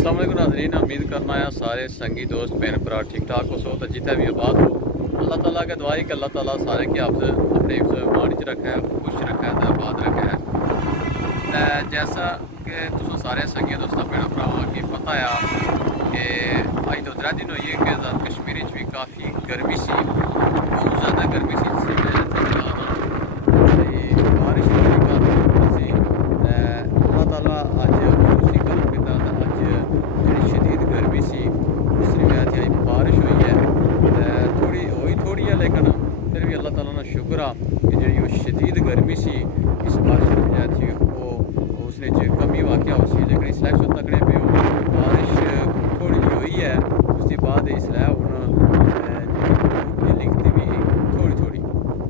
अस्सलाम वालेकुम नाज़रीन, उम्मीद करना है सारे संगी दोस्त भैन भरा ठीक ठाक हो सो तो जितने भी आबाद हो अल्लाह ताला के दुआ कि अल्लाह ताला सारे की आप अपने मान च रखा है, खुश रखा है तो आबाद रखा है। जैसा कि तुम सारे संगी दोस्तों भैन भरावां की पता है कि अज तो 3 दिन हुई है कि आज़ाद कश्मीर भी काफ़ी गर्मी सी, बहुत ज़्यादा गर्मी सी, जिसकी वजह से बारिश भी काफ़ी सी। अल्लाह ताला अज खसूसी करम किया अज शदीद गर्मी सी, इसकी वजह से अज बारिश हुई है, थोड़ी हुई थोड़ी है लेकिन फिर भी अल्लाह ताला का शुक्र आ कि जी शदीद गर्मी सी इस बारिश की वजह थी वो उसने जो कमी वाक़ हो लेकिन इसलिए सो तकड़े पे बारिश थोड़ी जी हुई है, उसके बाद इसलिए हूँ लिखती भी थोड़ी थोड़ी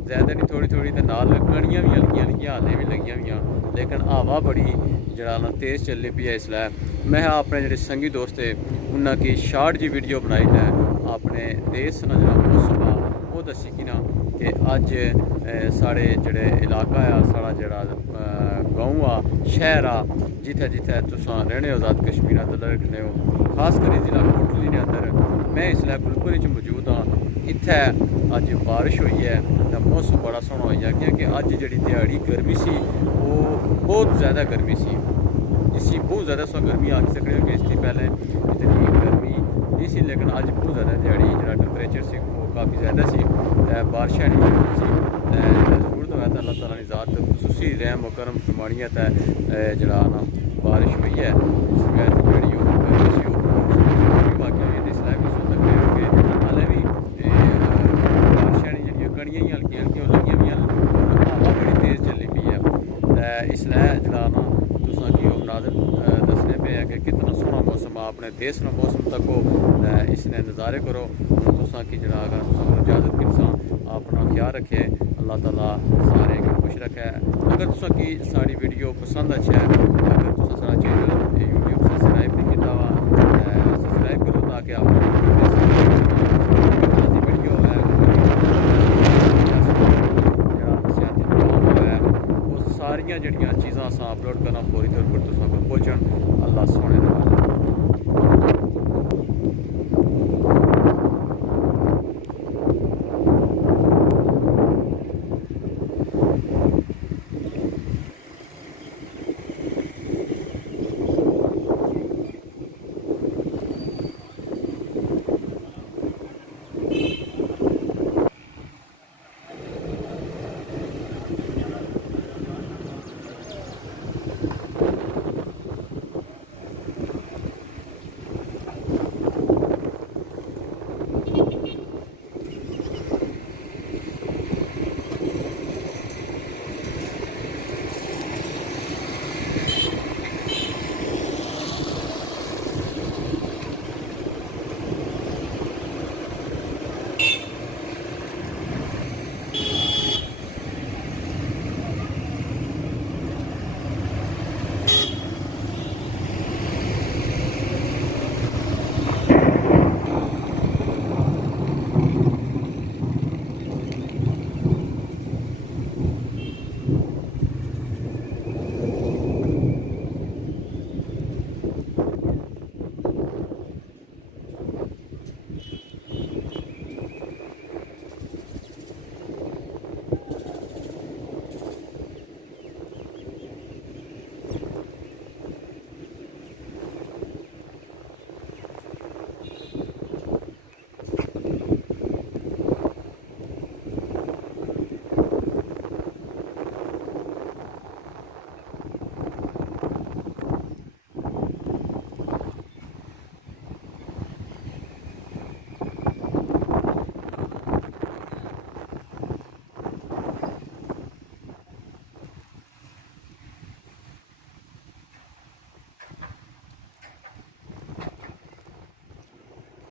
ज़्यादा नहीं थोड़ी थोड़ी तो नाल कणियाँ भी हल्कियां हल्कियां हाले भी लगियां हुई, लेकिन हवा बड़ी जरा ना तेज़ चलनी पी है। इसलिए मैं अपने जो संगी दोस्त है उन्होंने शार्ट जी वीडियो बनाई है अपने देश ना जो मौसम आ वो दसी कि ना कि अज साढ़े जड़े इलाका आ साढ़ा जड़ा गाँव आ शहर आ जिथे जिथे तुसां रहने हो आज़ाद कश्मीर अंदर रखने हो, खास कर जिला कोटली के अंदर मैं इसलिए गुलपुरी च मौजूद हाँ। इत्थे अज बारिश हुई है तो मौसम बड़ा सोहना हो गया क्योंकि अज जी दिहाड़ी गर्मी सी वो बहुत ज़्यादा गर्मी सी, जिसकी बहुत ज़्यादा सो गर्मी आखी सकते हो कि इसकी पहले इतनी गर्मी नहीं सी, लेकिन अज बहुत ज़्यादा दिहाड़ी जो टैंपरेचर से वो काफ़ी ज़्यादा सी, बारिशें नहीं जरूरत सी, जरूरत होया तो अल्लाह ताला की ज़ात खसूसी रहम करम फरमानी है जरा ना बारिश हुई है, इस वजह से जी गर्मी सी वाकई हुई है। इसलिए भी सो तक हाले भी बारिशें नहीं जी कणियां ही हल्की हल्की लगियां हुई, हवा बड़ी तेज़ चलनी पी है, इसलिए जरा ना तुसां की नाज़र दसने पे है कि कितना सोहना मौसम आ अपने देश का मौसम तक हो, इसने नज़ारे करो तुसां की जरा अगर इजाज़त के इंसान अपना ख्याल रखे, अल्लाह ताला सारे को खुश रखे। अगर तुसां की साड़ी वीडियो पसंद अच्छा है, अगर तुसां सारा चैनल यूट्यूब सब्सक्राइब नहीं किया हुआ सब्सक्राइब करो ताकि आप वीडियो है वो सारिया जड़ियाँ चीज़ां अस अपलोड करना फौरी तौर पर तुसां तक पहुँचन। अल्लाह सोने